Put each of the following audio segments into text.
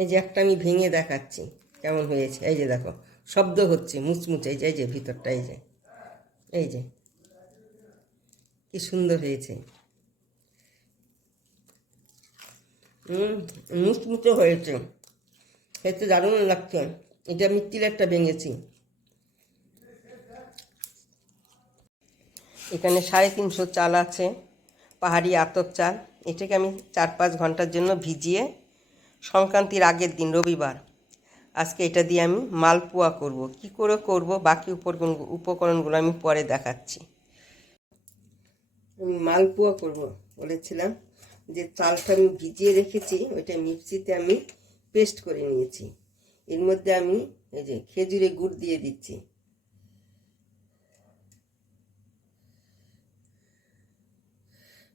এই যে একটা আমি ভেঙে দেখাচ্ছি কেমন হয়েছে। এই যে দেখো শব্দ হচ্ছে মুচমুচে, এই যে ভিতরটা, এই যে কি সুন্দর হয়েছে। মুচমুচে হয়েছে, খেতে দারুণ লাগছে। এটা আমি একটা ভেঙেছি। এখানে 350 চাল আছে, পাহাড়ি আতপ চাল। এটাকে আমি 4-5 ঘন্টার জন্য ভিজিয়ে সংক্রান্তির আগের দিন রবিবার আজকে এটা দিয়ে আমি মালপোয়া করব। কি করে করব বাকি উপকরণগুলো আমি পরে দেখাচ্ছি। আমি মালপোয়া করব বলেছিলাম, যে চালটা আমি ভিজিয়ে রেখেছি ওইটা মিক্সিতে আমি পেস্ট করে নিয়েছি। এর মধ্যে আমি এই যে খেজুরে গুড় দিয়ে দিচ্ছি।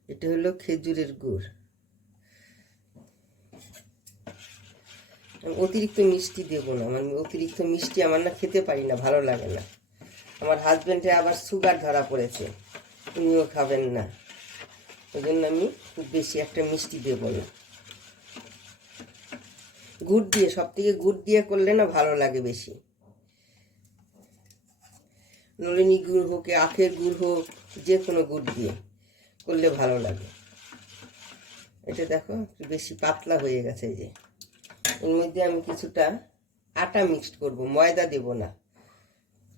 এটা হলো খেজুরের গুড়। আমি অতিরিক্ত মিষ্টি দেবো না, মানে অতিরিক্ত মিষ্টি আমার না খেতে পারি না, ভালো লাগে না। আমার হাজব্যান্ডে আবার সুগার ধরা পড়েছে, উনিও খাবেন না, ওই জন্য আমি খুব বেশি একটা মিষ্টি দেবো না। গুড় দিয়ে, সব থেকে গুড় দিয়ে করলে না ভালো লাগে বেশি। নলিনী গুড় হোক, আখের গুড় হোক, যে কোনো গুড় দিয়ে করলে ভালো লাগে। এটা দেখো একটু বেশি পাতলা হয়ে গেছে। এই যে এর মধ্যে আমি কিছুটা আটা মিক্সড করব, ময়দা দেব না।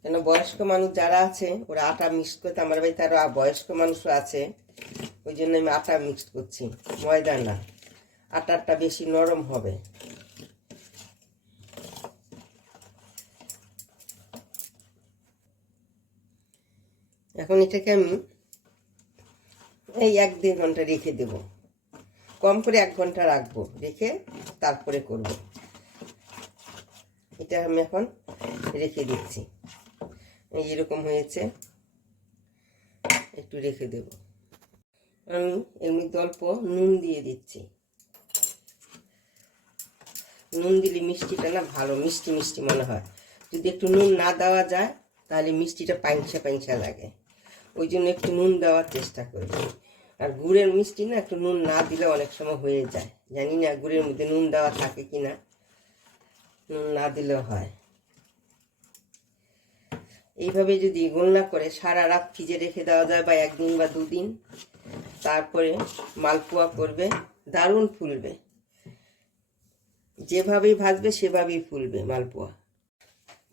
কেন বয়স্ক মানুষ যারা আছে ওরা আটা মিক্সড করতে, আমার বাড়িতে আরও বয়স্ক মানুষও আছে, ওই জন্য আমি আটা মিক্সড করছি, ময়দা না। আটাটা বেশি নরম হবে। এখন এটাকে আমি এই 1-1.5 ঘন্টা রেখে দেব, কম করে 1 ঘন্টা রাখবো, রেখে তারপরে করব। এটা আমি এখন রেখে দিচ্ছি। এইরকম হয়েছে, একটু রেখে দেব। আমি এমনি অল্প নুন দিয়ে দিচ্ছি। নুন দিলে মিষ্টিটা না ভালো মিষ্টি মিষ্টি মনে হয়। যদি একটু নুন না দেওয়া যায় তাহলে মিষ্টিটা পাইনসা পাইনসা লাগে, ওই জন্য একটু নুন দেওয়ার চেষ্টা করি। আর গুড়ের মিষ্টি না একটু নুন না দিলে অনেক সময় হয়ে যায়, জানি না গুড়ের মধ্যে নুন দেওয়া থাকে কি না, নুন না দিলেও হয়। এইভাবে যদি গোলনা করে সারা রাত ফ্রিজে রেখে দেওয়া যায়, বা 1 দিন বা 2 দিন, তারপরে মালপোয়া করবে, দারুণ ফুলবে। যেভাবেই ভাজবে সেভাবেই ফুলবে মালপোয়া।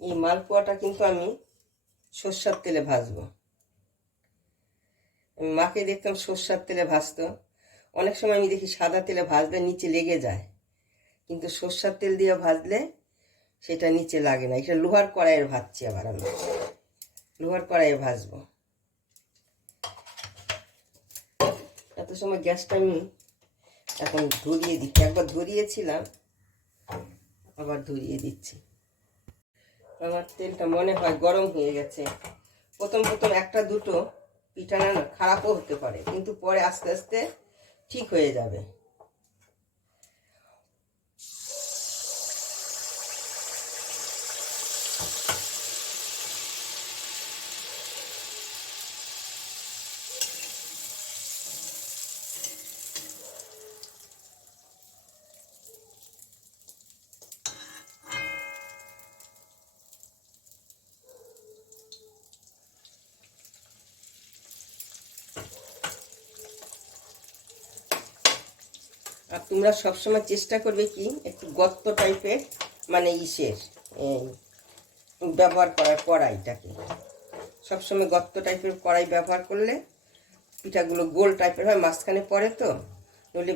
এই মালপোয়াটা কিন্তু আমি সরষের তেলে ভাজবো। আমি মাকে দেখতাম সরষের তেলে ভাজতো, অনেক সময় আমি দেখি সাদা তেলে ভাজলে নিচে লেগে যায়, কিন্তু সরষের তেল দিয়ে ভাজলে সেটা নিচে লাগে না। এটা লোহার কড়াইয়ে ভাজছি, আবার আমি লোহার কড়াইয়ে ভাজবো। এত সময় গ্যাসটা আমি এখন ধরিয়ে দিচ্ছি, একবার ধরিয়েছিলাম আবার ধরিয়ে দিচ্ছি। আমার তেলটা মনে হয় গরম হয়ে গেছে। প্রথম প্রথম 1-2 পিঠা না খারাপও হতে পারে, কিন্তু পরে আস্তে আস্তে ঠিক হয়ে যাবে। আর তোমরা সবসময় চেষ্টা করবে কি একটু গর্ত টাইপের, মানে ব্যবহার করার কড়াইটাকে সবসময় গর্ত টাইপের কড়াই ব্যবহার করলে পিঠাগুলো গোল টাইপের হয়, মাঝখানে পড়ে তো। নইলে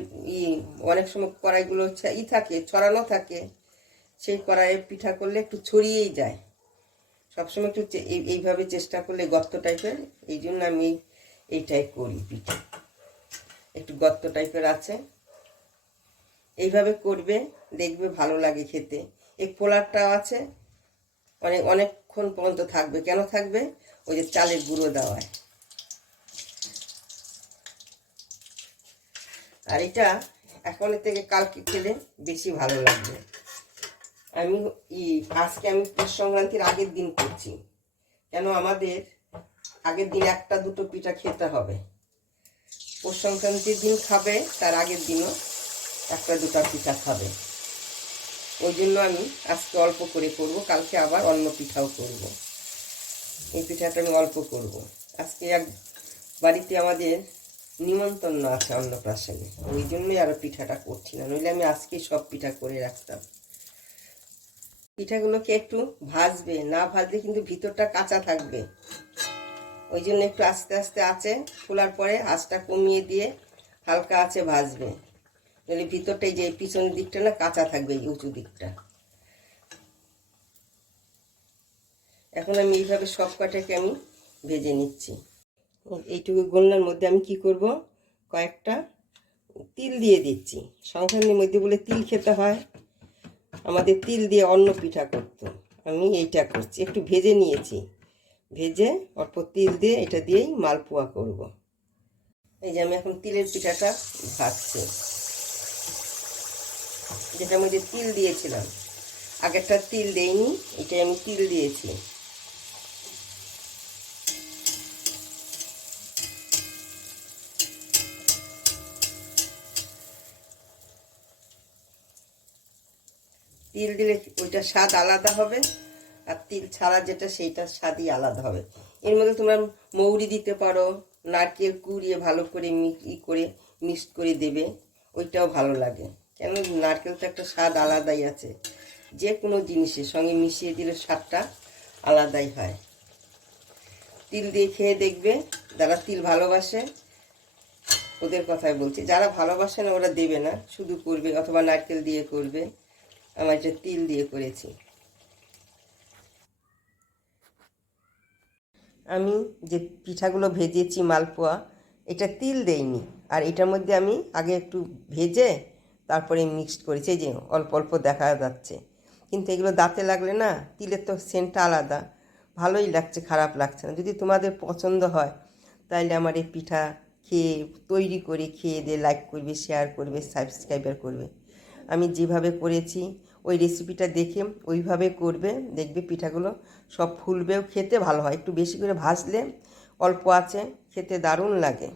অনেক সময় কড়াইগুলো থাকে, ছড়ানো থাকে, সেই কড়াইয়ে পিঠা করলে একটু ছড়িয়েই যায়। সবসময় একটু এইভাবে চেষ্টা করলে গর্ত টাইপের, এই জন্য আমি এইটাই করি। পিঠা একটু গর্ত টাইপের আছে, এইভাবে করবে, দেখবে ভালো লাগে খেতে। এই ফোলারটাও আছে, অনেকক্ষণ পর্যন্ত থাকবে। কেন থাকবে? ওই যে চালের গুঁড়ো দেওয়ায়। আর এটা এখন থেকে কালকে খেলে বেশি ভালো লাগবে। আমি আজকে আমি পৌষ সংক্রান্তির আগের দিন করছি, কেন আমাদের আগের দিন 1-2 পিঠা খেতে হবে। পৌষ সংক্রান্তির দিন খাবে, তার আগের দিনও 1-2 পিঠা খাবে। ওই জন্য আমি আজকে অল্প করে করব, কালকে আবার অন্য পিঠাও করব। এই পিঠাটা আমি অল্প করব। আজকে এক বাড়িতে আমাদের নিমন্ত্রণ আছে অন্নপ্রাশনে, ওই জন্যই আরও পিঠাটা করছি না, নইলে আমি আজকেই সব পিঠা করে রাখতাম। পিঠাগুলোকে একটু ভাজবে, না ভাজলে কিন্তু ভিতরটা কাঁচা থাকবে, ওই জন্য একটু আস্তে আস্তে আঁচে খোলার পরে আঁচটা কমিয়ে দিয়ে হালকা আঁচে ভাজবে, নইলে ভিতরটাই যে পিছনের দিকটা না কাঁচা থাকবে, এই উঁচু দিকটা। এখন আমি এইভাবে সব কটাকে আমি ভেজে নিচ্ছি। এইটুকু গোলনার মধ্যে আমি কি করব, কয়েকটা তিল দিয়ে দিচ্ছি। সংক্রান্তির মধ্যে বলে তিল খেতে হয়, আমাদের তিল দিয়ে অন্য পিঠা করতো, আমি এইটা করছি, একটু ভেজে নিয়েছি, ভেজে অল্প তিল দিয়ে এটা দিয়েই মালপোয়া করব। এই যে আমি এখন তিলের পিঠাটা ভাজছি, যেটার মধ্যে তিল দিয়েছিলাম, আগেরটা তিল দেইনি, এটাই আমি তিল দিয়েছি। তিল দিলে ওইটা স্বাদ আলাদা হবে, আর তিল ছাড়া যেটা সেইটা স্বাদই আলাদা হবে। এর মধ্যে তোমরা মৌরি দিতে পারো, নারকেল কুড়িয়ে ভালো করে মিক্সড করে দেবে, ওইটাও ভালো লাগে। কেন, নারকেল তো একটা স্বাদ আলাদাই আছে, যে কোনো জিনিসের সঙ্গে মিশিয়ে দিলে স্বাদটা আলাদাই হয়। তিল দিয়ে খেয়ে দেখবে, যারা তিল ভালোবাসে ওদের কথাই বলছি, যারা ভালোবাসে না ওরা দেবে না, শুধু করবে, অথবা নারকেল দিয়ে করবে। আমার এটা তিল দিয়ে করেছি। আমি যে পিঠাগুলো ভেজেছি মালপোয়া, এটা তিল দেইনি, আর এটার মধ্যে আমি আগে একটু ভেজে তারপরে মিক্সড করেছি, এই যে অল্প অল্প দেখা যাচ্ছে, কিন্তু এগুলো দাঁতে লাগলে না, তিলের তো সেন্টটা আলাদা, ভালোই লাগছে, খারাপ লাগছে না। যদি তোমাদের পছন্দ হয় তাহলে আমার এই পিঠা খেয়ে তৈরি করে খেয়ে দিয়ে লাইক করবে, শেয়ার করবে, সাবস্ক্রাইবার করবে। আমি যেভাবে করেছি ওই রেসিপিটা দেখে ওইভাবে করবে, দেখবে পিঠাগুলো সব ফুলবেও, খেতে ভালো হয়। একটু বেশি করে ভাজলে অল্প আছে, খেতে দারুণ লাগে।